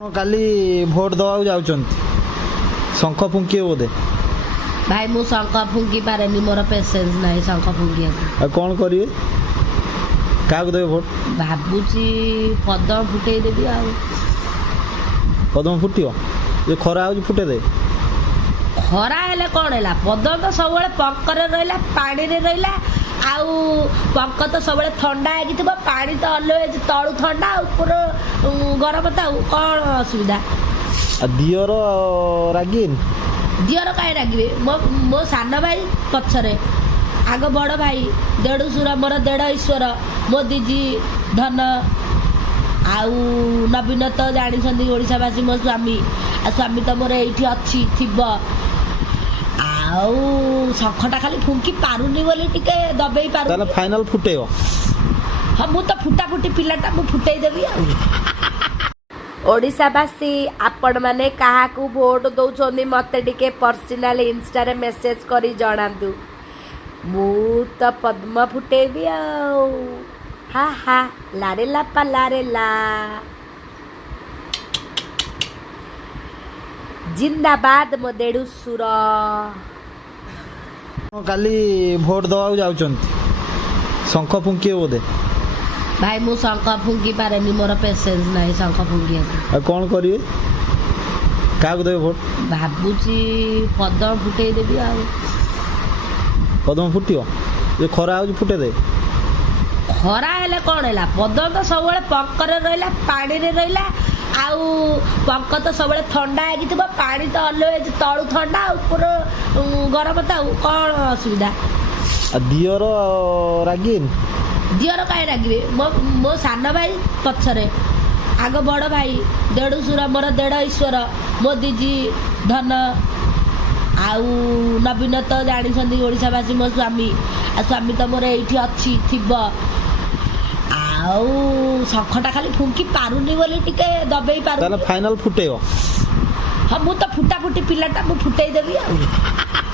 काली vote दवा जाउचंती शंख फुंकी बोधे भाई मु शंख फुंकी पारे मोर पेसेंस नहीं शंख फुंकिया कौन करिए क्या देवे भोट भाबुची पदम फुटे देबी आ पदम फुटियो ये खरा हो फुटे दे खरा हेले कौन है पदम तो सब पंकरे रहा पानी रे रहा आउ पंक तो सब ठंडा है पानी तो अलवेज तलू ठंडा ऊपर गरम था कौन असुविधा दियर रागिन दियर कहीं रागे मो सान भाई पछरे आग बड़ भाई देढ़शुर मोर देढ़ ईश्वर मो दीजी धन आउ नवीन तो जानी ओडावासी मो स्वामी आ स्वामी तो मोर ये अच्छी थीब आउ शंखटा खाली फुंकी पारुनी बोली टिके दबेई पारु ताले फाइनल फुटेयो हाँ मु तो फुटा फुटी पिलाटा मु फुटेई देबी ओडिशावासी आपण माने काहाकू भोट दौचंदी मते टिके पर्सनल इंस्टा रे मेसेज करी जणांतु मु तो पद्म फुटेबी आउ हा हा लारे ला पलारे ला जिंदाबाद मो देढ़शुर काली भोट दवा जाउचंती शंख फुंकी बोधे भाई मु शंख फुंकी पारे मोर पेसेंस नहीं शंख फुंकिया कौन करिए क्या देवे भोट भाबुची पदम फुटे देबी आ पदम फुटियो ये खरा हो फुटे दे खरा हेले कौन है पदम तो सब पंकरे रहा पानी रे रहा आउ पंक तो सब ठंडा है पानी तो अलवेज तलू ठंडा ऊपर गरम था कौन असुविधा दियर रागिन दियर कहीं रागे मो सान भाई पछरे आग बड़ भाई देढ़शुर मोर देढ़ ईश्वर मो दीजी धन आउ नवीन तो जानी ओडावासी मो स्वामी आ स्वामी तो मोर ये अच्छी थीब आउ शंखटा खाली फुंकी पारुनी बोली टिके दबेई पारु ताले फाइनल फुटेयो हाँ मु तो फुटा फुटी पिलाटा मु फुटेई देबी आ